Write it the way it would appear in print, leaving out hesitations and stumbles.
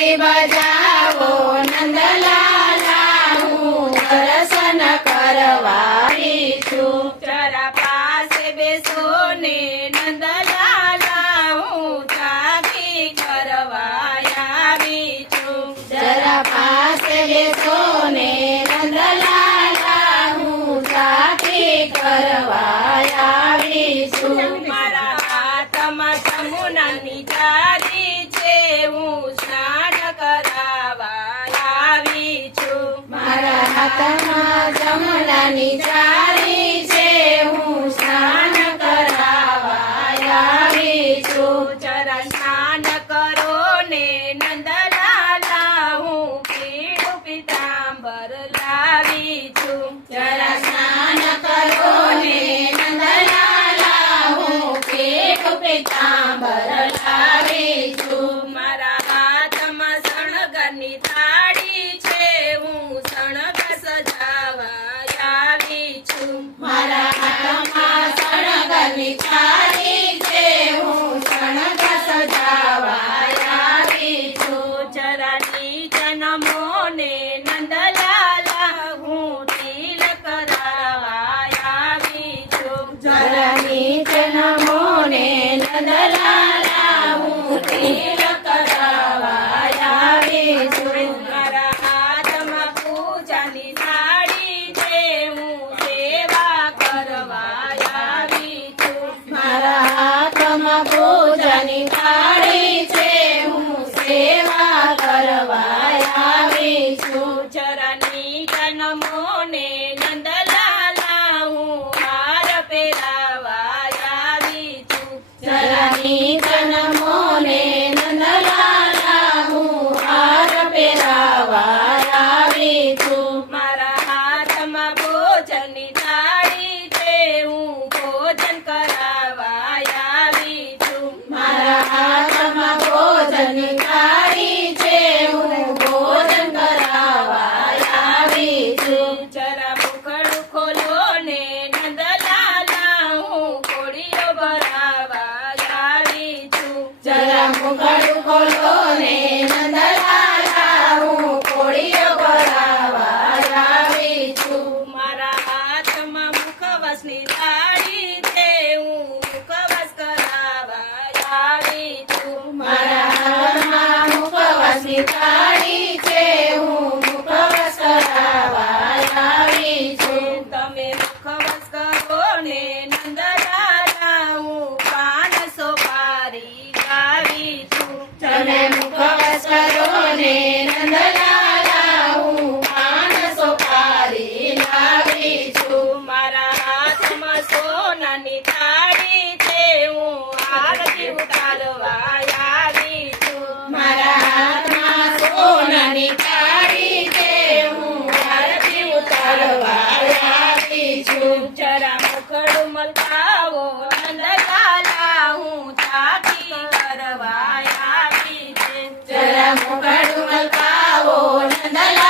બંસી બજાવો નંદલાલા હું દર્શન કરવા આવી છું. જરા પાસે બેસો ને નંદલાલા હું ચાકી કરવા આવી છું. જરા પાસે બેસો ને નંદલાલા હું સાથી કરવા આવી છું. મારા હાથમાં જમુનાની જારી છે હું સ્નાન કરાવવા આવી છું. મારા હાથમાં જમનાની જારી છે હું સ્નાન કરાવવા આવી છું. જરા સ્નાન કરો ને નંદલાલા હું પીળું પીતાંબર લાવી છું. જરા સ્નાન કરો ને નંદલાલા હું પીળું પીતાંબર લાવી છું. મારા હાથમાં શણગારની થાળી છે હું શણગ સજાવા આવી છું. મારા હાથમાં શણગારની થાળી છે હું શણગ સજાવા આવી છું. જરા નીચે નમો ને નંદલાલા હું તિલક કરાવવા આવી છું. જરા નીચે નમો ને નંદલાલા હું તિલક કરાવવા આવી છું. મારા હાથમાં પૂજાની થાળી છે હું સેવા કરવા આવી છું. મારા હાથમાં પૂજાની થાળી છે હું સેવા કરવા આવી છું. જરા નીચે નમો ને નંદલાલા હું હાર પહેરાવા આવી છું. જરા નીચે નમો ને નંદલાલા હું હાર પહેરાવા આવી છું. મારા હાથમાં ભોજનની થાળી છે હું ભોજન કરાવવા આવી છું. મારા હાથમાં ભોજનની થાળી છે હું ભોજન કરાવવા આવી છું. જરા મુખડું ખોલો ને નંદલાલા હું કોળીઓ ભરાવા આવી છું. જરા મુખડું ખોલો ને નંદલાલા હું કોળીઓ ભરાવા આવી છું. મારા હાથમાં મુખવાસની થાળી છે હું મુખવાસ કરાવવા આવી છું. મારા હાથમાં મુખવાસની થાળી છે હું મુખવાસ કરાવવા આવી છું. તમે મુખવાસ કરો ને નંદલાલા હું પાન સોપારી આવી છું. તમે મુખવાસ કરો ને નંદલાલા હું પાન સોપારી લાવી છું. મારા હાથમાં સોનાની થાળી છે હું આરતી ઉતારવા આવી છું. મારા હાથમાં સોનાની થાળી છે હું આરતી ઉતારવા આવી છું. જરા મુખડું મલકાવો નંદલાલા હું ચાકી કરવા આવી છે. જરા મુખડું મલકાવો નંદલાલા